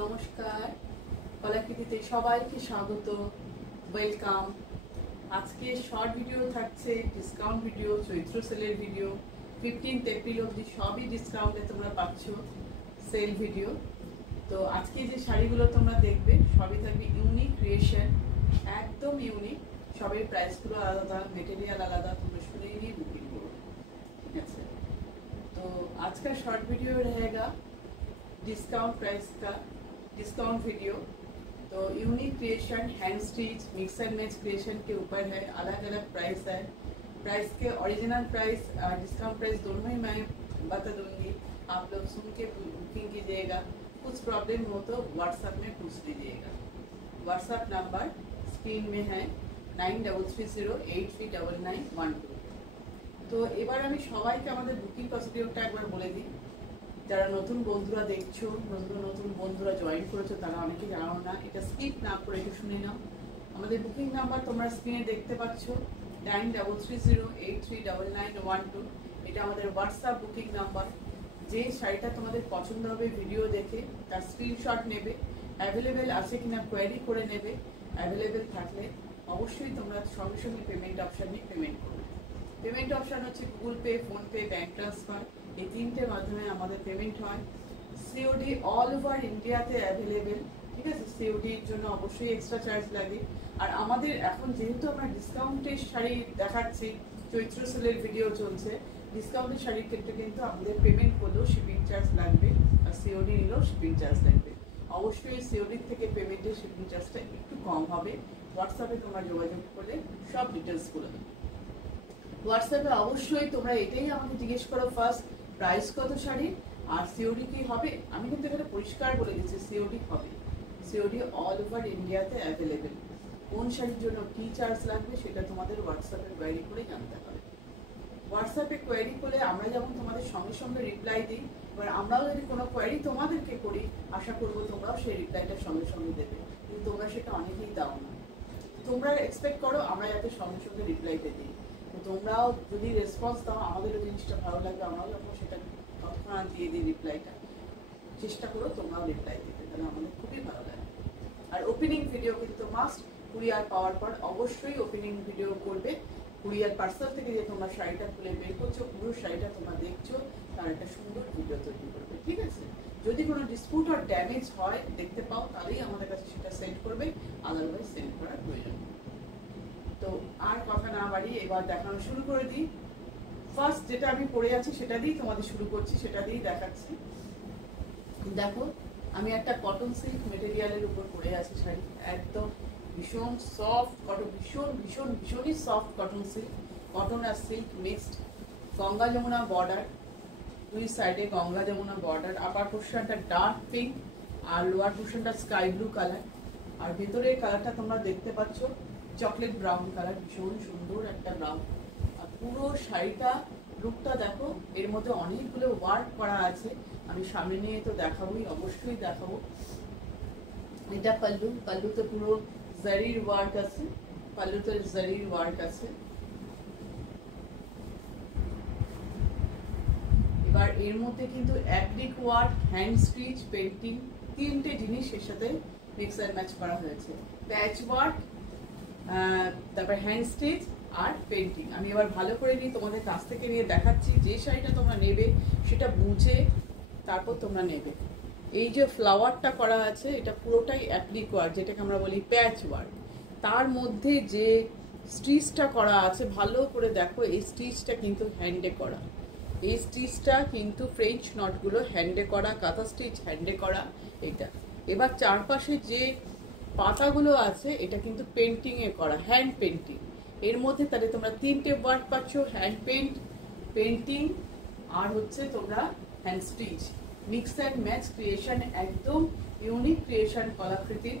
নমস্কার, কলাকৃতিতে সবাইকে স্বাগত, ওয়েলকাম। আজকে শর্ট ভিডিও থাকছে, ডিসকাউন্ট ভিডিও, চৈত্র সেলের ভিডিও। 15th এপ্রিল অবধি সবই ডিসকাউন্টে তোমরা পাচ্ছ, সেল ভিডিও। তো আজকে যে শাড়িগুলো তোমরা দেখবে সবই থাকবে ইউনিক ক্রিয়েশন, একদম ইউনিক। সবের প্রাইসগুলো আলাদা, মেটেরিয়াল আলাদা, তোমরা শুনে নিয়ে বুকিং করো, ঠিক আছে। तो आज का शॉर्ट वीडियो रहेगा डिस्काउंट प्राइस का, डिस्काउंट वीडियो। तो unique creation, hand stitch, mix and match creation के ऊपर है। अलग अलग प्राइस है, प्राइस के ओरिजिनल प्राइस, डिस्काउंट प्राइस दोनों ही मैं बता दूंगी। आप लोग सुन के बुकिंग कीजिएगा। कुछ प्रॉब्लम हो तो व्हाट्सएप में पूछ लीजिएगा। व्हाट्सएप नंबर स्क्रीन में है 9308399112। তো এবার আমি সবাইকে আমাদের বুকিং প্রসিডিওরটা একবার বলে দিই। যারা নতুন বন্ধুরা দেখছো, নতুন বন্ধুরা জয়েন করেছো, তারা অনেকে জানো না, এটা স্কিপ না করে একটু শুনে নাও। আমাদের বুকিং নাম্বার তোমরা স্ক্রিনে দেখতে পাচ্ছ 9308399112। এটা আমাদের হোয়াটসঅ্যাপ বুকিং নাম্বার। যে শাড়িটা তোমাদের পছন্দ হবে ভিডিও দেখে তার স্ক্রিনশট নেবে, অ্যাভেলেবেল আছে কিনা কোয়ারি করে নেবে। অ্যাভেলেবেল থাকলে অবশ্যই তোমরা সঙ্গে সঙ্গে পেমেন্ট অপশান নিয়ে পেমেন্ট করবে। পেমেন্ট অপশান হচ্ছে Google pay, PhonePe, bank transfer, এই তিনটের মাধ্যমে আমাদের পেমেন্ট হয়। সিওডি অল ওভার ইন্ডিয়াতে অ্যাভেলেবেল, ঠিক আছে। সিওডির জন্য অবশ্যই এক্সট্রা চার্জ লাগে। আর আমাদের এখন যেহেতু আমরা ডিসকাউন্টের শাড়ি দেখাচ্ছি, চৈত্র সেলের ভিডিও চলছে, ডিসকাউন্টের শাড়ির ক্ষেত্রে কিন্তু আমাদের পেমেন্ট করলেও শিপিং চার্জ লাগবে, আর সিওডি নিলেও শিপিং চার্জ লাগবে। অবশ্যই সিওডির থেকে পেমেন্টের শিপিং চার্জটা একটু কম হবে। হোয়াটসঅ্যাপে তোমরা যোগাযোগ করলে সব ডিটেলসগুলো হবে। হোয়াটসঅ্যাপে অবশ্যই তোমরা এটাই আমাকে জিজ্ঞেস করো, ফার্স্ট প্রাইস কত শাড়ি আর সিওডি কি হবে। আমি কিন্তু এখানে পরিষ্কার বলে দিচ্ছি সিওডি হবে। সিওডি অল ওভার ইন্ডিয়াতে অ্যাভেলেবেল। কোন শাড়ির জন্য কী চার্জ লাগবে সেটা তোমাদের হোয়াটসঅ্যাপে কোয়ারি করে জানতে হবে। হোয়াটসঅ্যাপে কোয়ারি করলে আমরা যেমন তোমাদের সঙ্গে সঙ্গে রিপ্লাই দিই, এবার আমরাও যদি কোনো কোয়ারি তোমাদেরকে করি, আশা করবো তোমরাও সেই রিপ্লাইটা সঙ্গে সঙ্গে দেবে, কিন্তু তোমরা সেটা অনেকেই দাও না। তোমরা এক্সপেক্ট করো আমরা যাতে সঙ্গে সঙ্গে রিপ্লাইটা দিই। তো তোমরাও যদি রেসপন্স দাও আমাদেরও জিনিসটা ভালো লাগবে, আমরাও যখন সেটা তৎক্ষণাৎ দিয়ে দিই রিপ্লাইটা। চেষ্টা করো তোমরাও রিপ্লাই দিতে, তাহলে আমাদের খুবই ভালো লাগে। আর ওপেনিং ভিডিও কিন্তু মাস্ট, কুরিয়ার পাওয়ার পর অবশ্যই ওপেনিং ভিডিও করবে। কুরিয়ার পার্সেল থেকে যে তোমরা শাড়িটা খুলে বের করছো, পুরো শাড়িটা তোমরা দেখছো, তার একটা সুন্দর ভিডিও তৈরি করবে, ঠিক আছে। যদি কোনো ডিসপুট আর ড্যামেজ হয় দেখতে পাও, তাহলেই আমাদের কাছে সেটা সেন্ড করবে, আদারওয়াইজ সেন্ড করার প্রয়োজন। তো আর কথা না বাড়িয়ে এবার দেখানো শুরু করে দিই। ফার্স্ট যেটা আমি পরে আছি সেটা দিয়েই তোমাদের শুরু করছি, সেটা দিয়েই দেখাচ্ছি। দেখো, আমি একটা কটন সিল্ক মেটেরিয়ালের উপর পরে আছি শাড়ি, একদম ভীষণ সফট কটন, ভীষণই সফট কটন সিল্ক। কটন আর silk mixed, Ganga Yamuna border, দুই সাইডে গঙ্গা যমুনা বর্ডার। আপার পোর্শনটা ডার্ক পিঙ্ক আর লোয়ার পোর্শনটা স্কাই ব্লু কালার। আর ভেতরের কালারটা তোমরা দেখতে পাচ্ছ চকলেট ব্রাউন কালার, ভীষণ সুন্দর একটা ব্রাউন। আর পুরো শাড়িটা লুকটা দেখো, এর মধ্যে অনেকগুলো ওয়ার্ক করা আছে। আমি সামনে নিয়ে তো দেখাবোই, অবশ্যই দেখাবো। এটা পাল্লু, পাল্লুতে পুরো জারির ওয়ার্ক আছে, পাল্লুতে জারির ওয়ার্ক আছে। এবার এর মধ্যে কিন্তু applique work, hand stitch, painting, তিনটে জিনিস এর সাথে মিক্স অ্যান্ড ম্যাচ করা হয়েছে। প্যাচ ওয়ার্ক, তারপর হ্যান্ড স্টিচ আর পেন্টিং। আমি এবার ভালো করে নিয়ে তোমাদের কাছ থেকে নিয়ে দেখাচ্ছি। যে শাড়িটা তোমরা নেবে সেটা বুঝে তারপর তোমরা নেবে। এই যে ফ্লাওয়ারটা করা আছে এটা পুরোটাই অ্যাপ্লিক ওয়ার্ক, যেটাকে আমরা বলি প্যাচ ওয়ার্ক। তার মধ্যে যে স্টিচটা করা আছে ভালো করে দেখো, এই স্টিচটা কিন্তু হ্যান্ডে করা। এই স্টিচটা কিন্তু ফ্রেঞ্চ নটগুলো হ্যান্ডে করা, কাঁথা স্টিচ হ্যান্ডে করা এটা। এবার চারপাশে যে পাতাগুলো আছে এটা কিন্তু পেন্টিং এ করা, হ্যান্ড পেন্টিং। এর মধ্যে তাহলে তোমরা তিনটে ওয়ার্ক পাচ্ছ, হ্যান্ড পেন্ট, পেন্টিং আর হচ্ছে তোমরা hand stitch. Mix and match creation, একদম ইউনিক ক্রিয়েশন কলাকৃতির।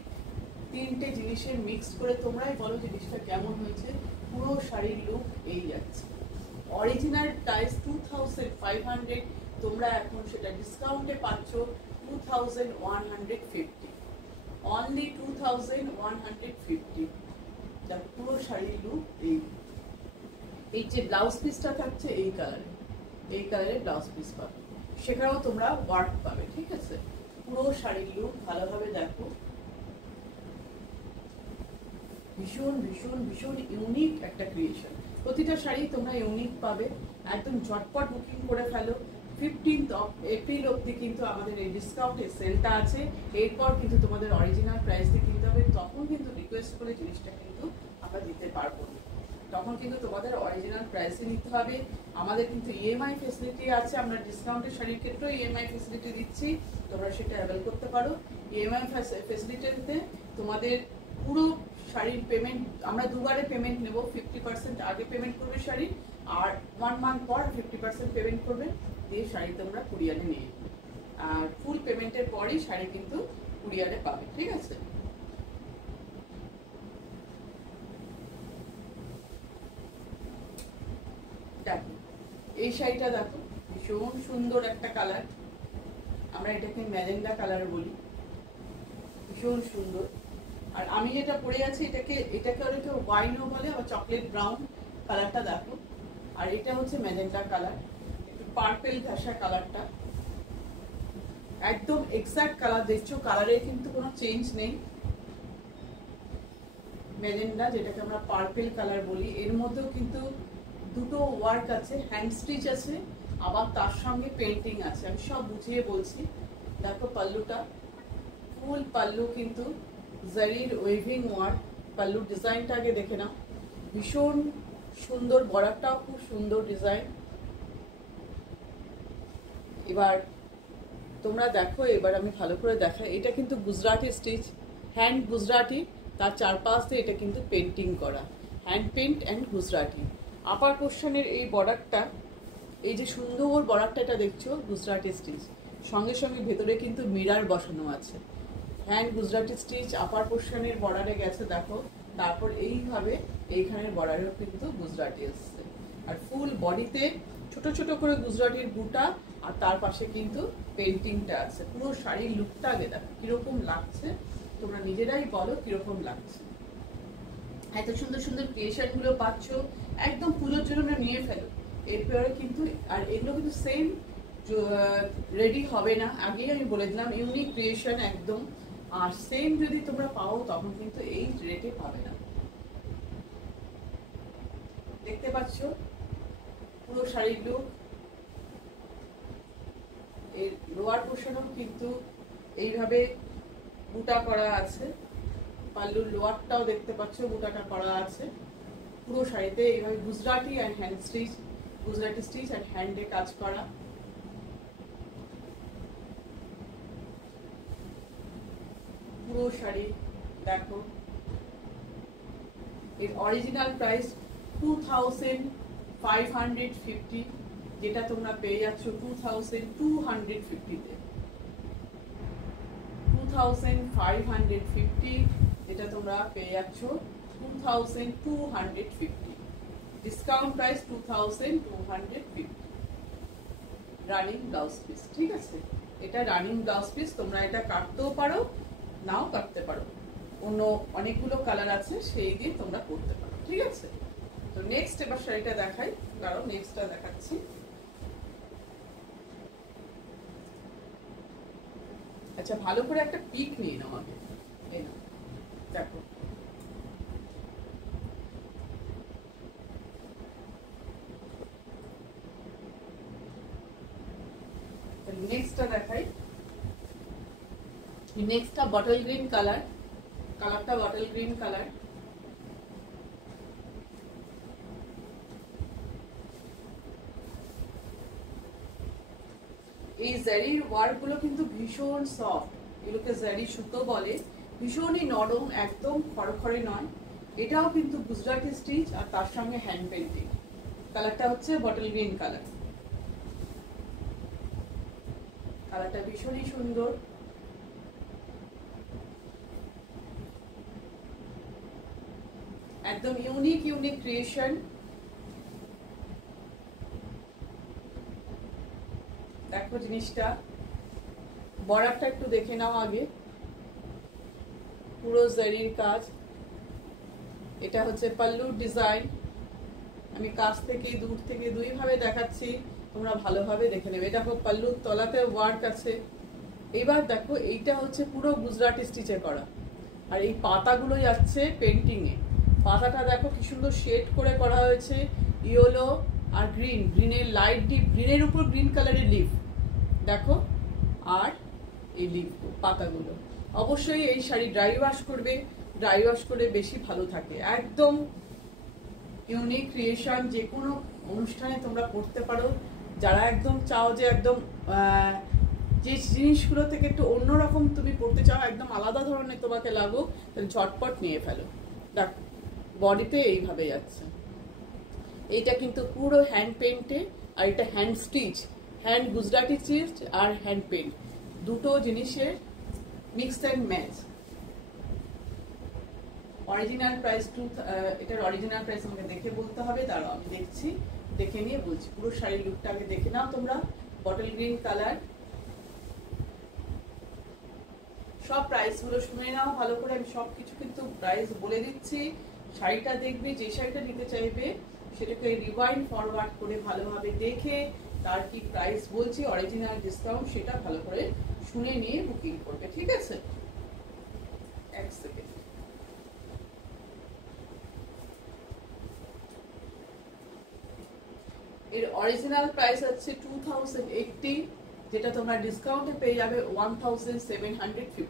তিনটে জিনিসের মিক্স করে তোমরাই বলো জিনিসটা কেমন হয়েছে। পুরো শাড়ির লুক এই যাচ্ছে। অরিজিনাল প্রাইস 2500, তোমরা এখন সেটা ডিসকাউন্টে পাচ্ছ 2150, অনলি 2150। দেখো পুরো শাড়ির লুক এই যে ব্লাউজ পিসটা থাকছে এই কালারে ব্লাউজ পিস পাবে, সেখানেও তোমরা ওয়ার্ক পাবে, ঠিক আছে। পুরো শাড়ির লুক ভালোভাবে দেখো। ভীষণ ভীষণ ভীষণ ইউনিক একটা ক্রিয়েশন। প্রতিটা শাড়ি তোমরা ইউনিক পাবে। একদম ঝটপট বুকিং করে ফেলো। 15th এপ্রিল অবধি কিন্তু আমাদের এই ডিসকাউন্টের সেলটা আছে। এরপর কিন্তু তোমাদের অরিজিনাল প্রাইস দিয়ে কিনতে হবে, তখন কিন্তু রিকোয়েস্ট করে জিনিসটা কিন্তু আমরা দিতে পারবো না, তখন কিন্তু তোমাদের অরিজিনাল প্রাইসে নিতে হবে। আমাদের কিন্তু ইএমআই ফেসিলিটি আছে, আমরা ডিসকাউন্টের শাড়ির ক্ষেত্রেও ইএমআই ফেসিলিটি দিচ্ছি, তোমরা সেটা অ্যাভেল করতে পারো। ইএমআই ফেসিলিটিতে তোমাদের পুরো শাড়ির পেমেন্ট আমরা দুবারে পেমেন্ট নেব। 50% আগে পেমেন্ট করবে শাড়ি, আর 1 মান্থ পর 50% পেমেন্ট করবে, দিয়ে শাড়ি তোমরা কুরিয়ারে নিয়ে, আর ফুল পেমেন্টের পরই শাড়ি কিন্তু কুরিয়ারে পাবে, ঠিক আছে? দেখো এই শাড়িটা, দেখো ভীষণ সুন্দর একটা কালার, আমরা এটাকে ম্যাজেন্ডা কালার বলি, ভীষণ সুন্দর। আর আমি যেটা পরে আছি এটাকে অনেকে ওয়াইনও বলে, আবার চকলেট ব্রাউন কালারটা দেখো। আর এটা হচ্ছে ম্যাজেন্টা কালার, একটু পার্পেল ঘাসা কালারটা, একদম এক্সাক্ট কালার দেখছো, কালারের কিন্তু কোনো চেঞ্জ নেই। ম্যাজেন্ডা যেটাকে আমরা পার্পেল কালার বলি, এর মধ্যেও কিন্তু দুটো ওয়ার্ক আছে, হ্যান্ড স্টিচ আছে, আবার তার সঙ্গে পেন্টিং আছে। আমি সব বুঝিয়ে বলছি। দেখো পাল্লুটা, ফুল পাল্লু কিন্তু জারির ওয়েভিং ওয়ার্ক। পাল্লুর ডিজাইনটা আগে দেখে নাও, ভীষণ সুন্দর, বর্ডারটাও খুব সুন্দর ডিজাইন। এবার তোমরা দেখো, এবার আমি ভালো করে দেখাই। এটা কিন্তু গুজরাটি স্টিচ, হ্যান্ড গুজরাটি, তার চারপাশ দিয়ে এটা কিন্তু পেন্টিং করা, হ্যান্ড পেন্ট অ্যান্ড গুজরাটি। আপার পোর্শনের এই বর্ডারটা, এই যে সুন্দর বর্ডারটা এটা দেখছো, গুজরাটি স্টিচ, সঙ্গে সঙ্গে ভেতরে কিন্তু মিরার বসানো আছে। হ্যান্ড গুজরাটি স্টিচ আপার পোর্শনের বর্ডারে গেছে দেখো, তারপর এইভাবে এইখানের বর্ডারেও কিন্তু গুজরাটি এসছে। আর ফুল বডিতে ছোট ছোট করে গুজরাটির বুটা, আর তার পাশে কিন্তু পেন্টিংটা আছে। পুরো শাড়ির লুকটা আগে দেখো কিরকম লাগছে, তোমরা নিজেরাই বলো কিরকম লাগছে। এত সুন্দর সুন্দর ক্রিয়েশন গুলো পাচ্ছ, একদম পুজোর জন্য নিয়ে ফেলো। এরপরে কিন্তু, আর এগুলো কিন্তু সেম রেডি হবে না, আগেই আমি বলে দিলাম, ইউনিক ক্রিয়েশন একদম। আর সেম যদি তোমরা পাও তখন কিন্তু এই রেটে পাবে না। দেখতে পাচ্ছ পুরো শাড়ির লুক। এর লোয়ার পোর্শনও কিন্তু এইভাবে বুটা করা আছে, পাল্লুর লোয়ারটাও দেখতে পাচ্ছ বুটাটা করা আছে। পুরো শাড়িতে এইভাবে Gujarati and hand stitch, Gujarati stitch and হ্যান্ডে কাজ করা। পুরো শাড়ি দেখো। এর অরিজিনাল প্রাইস 2550, যেটা তোমরা পেয়ে যাচ্ছ 2250-তে। 2550, যেটা তোমরা পেয়ে যাচ্ছ 2250। Discount price 2250। Running blouse piece, ঠিক আছে? এটা রানিং ব্লাউজ পিস, তোমরা এটা কাটতেও পারো, নাও কাটতে পারো, অন্য অনেকগুলো কালার আছে, সেই দিয়ে তোমরা করতে পারো, ঠিক আছে? তো নেক্সট এবার শাড়িটা দেখাই, কারণ নেক্সটটা দেখাচ্ছি। আচ্ছা, ভালো করে একটা পিক নিয়ে নাও আগে, এই নাও দেখো। নেক্সটটা দেখাই। নেক্সটটা বটল গ্রিন কালার, কালারটা বটল গ্রিন কালার। এই জারির ওয়ার্ক গুলো কিন্তু ভীষণ সফট, এগুলোকে জারি সুতো বলে, ভীষণই নরম, একদম খড়খড়ে নয়। এটাও কিন্তু গুজরাটি স্টিচ আর তার সঙ্গে হ্যান্ড পেন্টিং। কালারটা হচ্ছে বটল গ্রিন কালার, কালারটা ভীষণই সুন্দর। একদম ইউনিক ইউনিক ক্রিয়েশন। দেখো জিনিসটা, বর্ডারটা একটু দেখে নাও আগে, পুরো জারির কাজ। এটা হচ্ছে পাল্লুর ডিজাইন, আমি কাছ থেকে দূর থেকে দুইভাবে দেখাচ্ছি, তোমরা ভালোভাবে দেখে নেবে। এটা পাল্লুর তলাতে ওয়ার্ক আছে, এবার দেখো এইটা হচ্ছে পুরো গুজরাটি স্টিচে করা, আর এই পাতাগুলো যাচ্ছে পেন্টিং এ। পাতাটা দেখো কি সুন্দর শেড করে করা হয়েছে, ইয়েলো আর গ্রিন, গ্রিনের লাইট ডিপ গ্রিনের উপর গ্রিন কালারের লিফ দেখো, আর এই লিফ পাতাগুলো। অবশ্যই এই শাড়ি ড্রাই ওয়াশ করবে, ড্রাই ওয়াশ করে বেশি ভালো থাকে। একদম ইউনিক ক্রিয়েশন, যে কোনো অনুষ্ঠানে তোমরা করতে পারো। যারা একদম চাও যে একদম যে জিনিসগুলো থেকে একটু অন্যরকম তুমি পড়তে চাও, একদম আলাদা ধরনের তোমাকে লাগুক, তাহলে ঝটপট নিয়ে ফেলো। দেখ বডিতে এইভাবে যাচ্ছে। এইটা কিন্তু পুরো হ্যান্ড পেন্টে, আর এটা hand stitch, hand Gujarati stitch আর হ্যান্ড পেন্ট, দুটো জিনিসের mix and match. Original price এটার অরিজিনাল প্রাইস আমাকে দেখে বলতে হবে, তারও আমি দেখছি, দেখে নিয়ে বলছি। পুরো শাড়ির লুকটা আগে দেখে নাও তোমরা। বটল গ্রিন কালার, সব প্রাইস গুলো শুনে নাও ভালো করে, আমি সবকিছু কিন্তু প্রাইস বলে দিচ্ছি। শাড়িটা দেখবে, যে শাড়িটা নিতে চাইবে সেটাকে রিওয়াইন্ড ফরওয়ার্ড করে ভালোভাবে দেখে তার কি প্রাইস বলছি, অরিজিনাল ডিসকাউন্ট, সেটা ভালো করে শুনে নিয়ে বুকিং করবে, ঠিক আছে? এক সেকেন্ড। এর অরিজিনাল প্রাইস হচ্ছে 2080, যেটা তোমরা ডিসকাউন্টে পেয়ে যাবে 1750।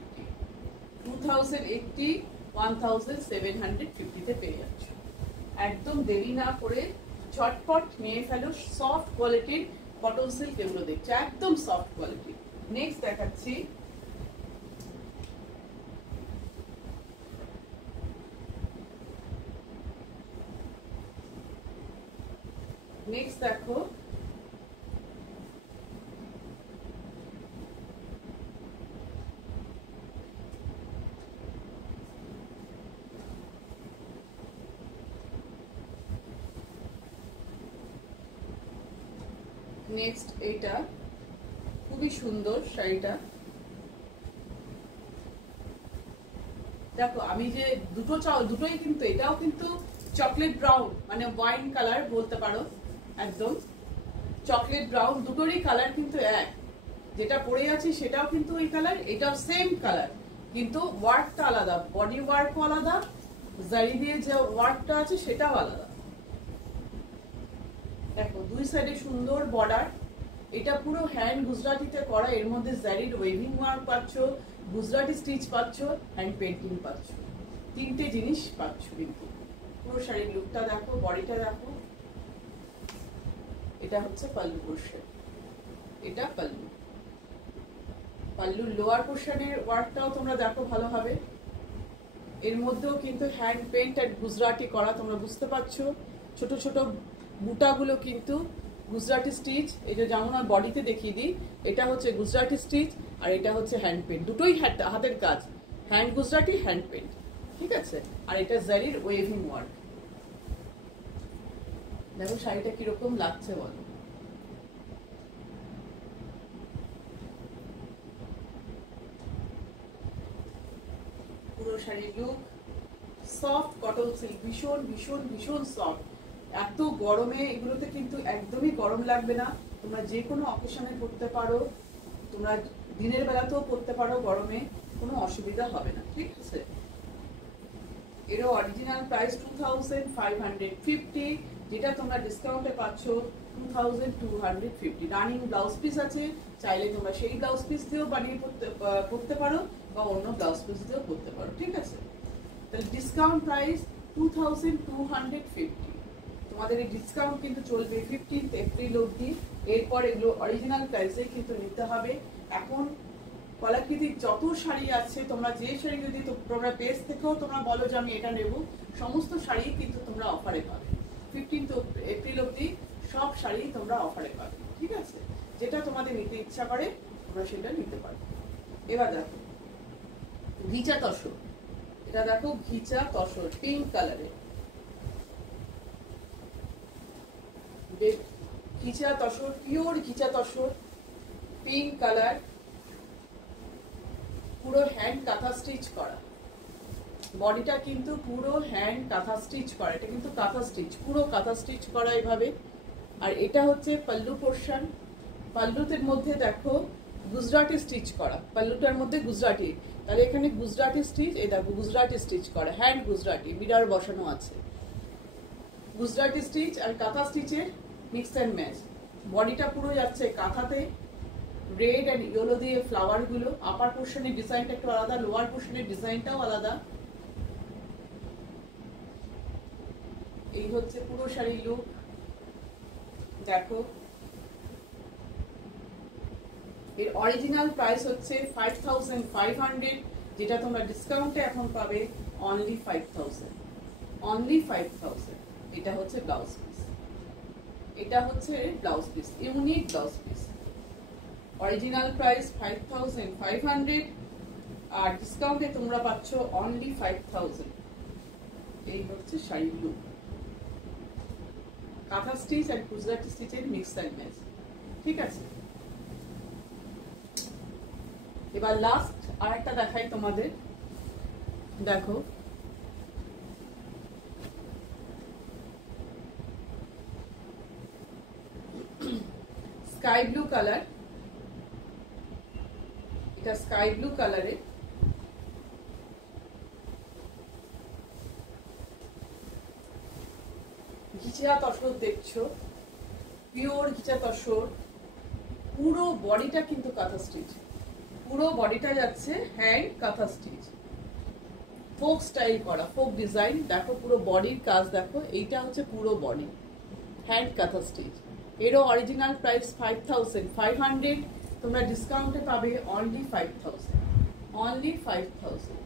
2080 1750 তে পেয়ে যাচ্ছ। একদম দেরি না করে ঝটপট নিয়ে ফেলো। সফট কোয়ালিটির কটন সিল্ক এগুলো দেখছো, একদম সফট কোয়ালিটি। নেক্সট দেখাচ্ছি, নেক্সট দেখো নেক্সট এইটা খুবই সুন্দর শাড়িটা। দেখো আমি যে দুটো চাও, দুটোই কিন্তু, এটাও কিন্তু চকলেট ব্রাউন, মানে ওয়াইন কালার বলতে পারো, একদম চকলেট ব্রাউন, দুটোরই কালার কিন্তু এক। যেটা পরে আছে সেটাও কিন্তু ওই কালার, এটাও সেম কালার, কিন্তু ওয়ার্কটা আলাদা, বডি ওয়ার্কও আলাদা, জারি দিয়ে যে ওয়ার্কটা আছে সেটাও আলাদা। দেখো দুই সাইডে সুন্দর বর্ডার, এটা পুরো হ্যান্ড গুজরাটিতে করা, এর মধ্যে জারির ওয়েভিং ওয়ার্ক পাচ্ছ, গুজরাটি স্টিচ পাচ্ছ, হ্যান্ড পেন্টিং পাচ্ছ, তিনটে জিনিস পাচ্ছ। কিন্তু পুরো শাড়ির লুকটা দেখো, বডিটা দেখো। এটা হচ্ছে পাল্লু পোর্শন, এটা পাল্লু, পাল্লুর লোয়ার পোর্শনের ওয়ার্কটাও তোমরা দেখো ভালোভাবে। এর মধ্যেও কিন্তু হ্যান্ড পেন্ট আর গুজরাটি করা, তোমরা বুঝতে পারছো। ছোট ছোট বুটাগুলো কিন্তু গুজরাটি স্টিচ, এই যে যেমন বডিতে দেখিয়ে দিই, এটা হচ্ছে গুজরাটি স্টিচ আর এটা হচ্ছে হ্যান্ড পেন্ট, দুটোই হাতের কাজ, হ্যান্ড গুজরাটি হ্যান্ড পেন্ট, ঠিক আছে? আর এটা জারির ওয়েভিং ওয়ার্ক। দেখো শাড়িটা কিরকম লাগছে বলো। পুরো শাড়ির লুক, সফট কটন সিল্ক, ভীষণ ভীষণ ভীষণ সফট। এত গরমে এগুলোতে কিন্তু একদমই গরম লাগবে না, তোমরা যে কোনো অকেশনে পরতে পারো, তোমরা দিনের বেলাতেও পরতে পারো, গরমে কোনো অসুবিধা হবে না, ঠিক আছে? এরও অরিজিনাল প্রাইস 2550, যেটা তোমরা ডিসকাউন্টে পাচ্ছ 2250। রানিং ব্লাউজ পিস আছে, চাইলে তোমরা সেই ব্লাউজ পিস দিয়েও বানিয়ে পরতে পারো বা অন্য ব্লাউজ পিস দিয়েও পরতে পারো, ঠিক আছে? তাহলে ডিসকাউন্ট প্রাইস 2250। তোমাদের এই ডিসকাউন্ট কিন্তু চলবে 15 এপ্রিল অবধি। এরপর এগুলো অরিজিনাল প্রাইসে কিন্তু নিতে হবে। এখন কলাকৃতির যত শাড়ি আছে, তোমরা যে শাড়ি যদি তোমরা পেজ থেকেও তোমরা বলো যে আমি এটা নেব, সমস্ত শাড়ি কিন্তু তোমরা অফারে পাবে। 15 এপ্রিল অবধি সব শাড়ি তোমরা অফারে পাবে, ঠিক আছে? যেটা তোমাদের নিতে ইচ্ছা করে তোমরা সেটা নিতে পারো। এবার দেখো ঘিচা তসর, এটা দেখো ঘিচা তসর পিঙ্ক কালারে, ghicha tussar, pure ghicha tussar, pink colour, পুরো হ্যান্ড কাঁথা স্টিচ করা, বডিটা কিন্তু পুরো হ্যান্ড কাঁথা স্টিচ করা, এটা কিন্তু কাঁথা স্টিচ, পুরো কাঁথা স্টিচ করা এইভাবে। আর এটা হচ্ছে পাল্লু পোর্শন, পাল্লুতের মধ্যে দেখো গুজরাটি স্টিচ করা, পাল্লুটার মধ্যে গুজরাটি, তাহলে এখানে গুজরাটি স্টিচ, এই দেখো গুজরাটি স্টিচ করা, হ্যান্ড গুজরাটি, মিরর বসানো আছে। গুজরাটি স্টিচ আর কাঁথা স্টিচের মিক্স অ্যান্ড ম্যাচ। বডিটা পুরো যাচ্ছে কাঁথাতে, রেড অ্যান্ড ইয়েলো দিয়ে ফ্লাওয়ার গুলো। আপার পোর্শনের ডিজাইনটা একটু আলাদা, লোয়ার পোর্শনের ডিজাইনটাও আলাদা। এই হচ্ছে পুরো শাড়ির লুক, দেখো। এর অরিজিনাল প্রাইস হচ্ছে 5500, যেটা তোমরা ডিসকাউন্টে এখন পাবে অনলি 5000, অনলি 5000। এটা হচ্ছে ব্লাউজ পিস, এটা হচ্ছে blouse piece, unique blouse piece. Original price 5500 আর ডিসকাউন্টে তোমরা পাচ্ছ অনলি 5000। এই হচ্ছে শাড়ির লুক, কাঁথা স্টিচ আর গুজরাটি স্টিচের মিক্স অ্যান্ড ম্যাচ, ঠিক আছে। এবার লাস্ট আরেকটা দেখাই তোমাদের, দেখো। স্কাই ব্লু কালার, এটা স্কাই ব্লু কালারে ঘিচা তসর দেখছো, পিওর ঘিচা তসর। পুরো বডিটা কিন্তু কাঁথা স্টিচ, পুরো বডিটা যাচ্ছে hand kantha stitch, folk style করা, ফোক ডিজাইন। দেখো পুরো বডির কাজ দেখো, এইটা হচ্ছে পুরো বডি হ্যান্ড কাঁথা স্টিচ। এরও অরিজিনাল প্রাইস 5500, তোমরা ডিসকাউন্টে পাবে অনলি 5000, অনলি 5000।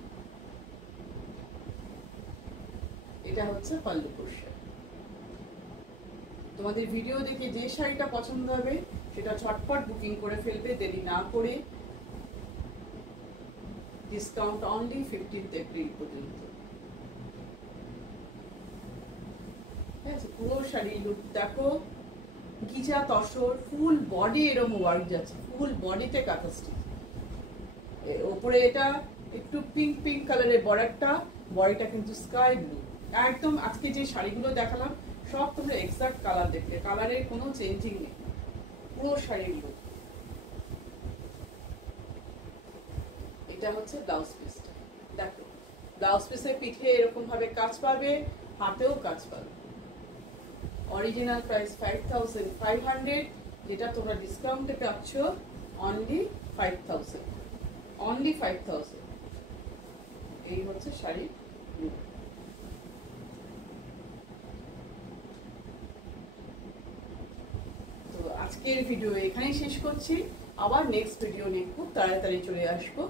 এটা হচ্ছে পাল্লু পোর্শন। তোমাদের ভিডিও দেখে যে শাড়িটা পছন্দ হবে সেটা ঝটপট বুকিং করে ফেলবে, দেরি না করে। ডিসকাউন্ট অনলি 15th এপ্রিল পর্যন্ত। পুরো শাড়ির লুক দেখো, গিজা তসর, ফুল বডি এরকম ওয়ার্ক যাচ্ছে, ফুল বডিতে কাঁথা স্টিচ। ওপরে এটা একটু পিঙ্ক পিঙ্ক কালারের বর্ডারটা, বডিটা কিন্তু স্কাই ব্লু একদম। আজকে যে শাড়িগুলো দেখালাম সব তোমরা এক্সাক্ট কালার দেখবে, কালারের কোনো চেঞ্জিং নেই, পুরো শাড়ির লুক। এটা হচ্ছে ব্লাউজ পিসটা, দেখো ব্লাউজ পিসের পিঠে এরকম ভাবে কাজ পাবে, হাতেও কাজ পাবে। অরিজিনাল প্রাইস 5500, যেটা তোমরা ডিসকাউন্টে পাচ্ছ অনলি 5000, অনলি 5000। এই হচ্ছে শাড়ির লুক। তো আজকের ভিডিও এখানেই শেষ করছি, আবার নেক্সট ভিডিও নিয়ে খুব তাড়াতাড়ি চলে আসবো।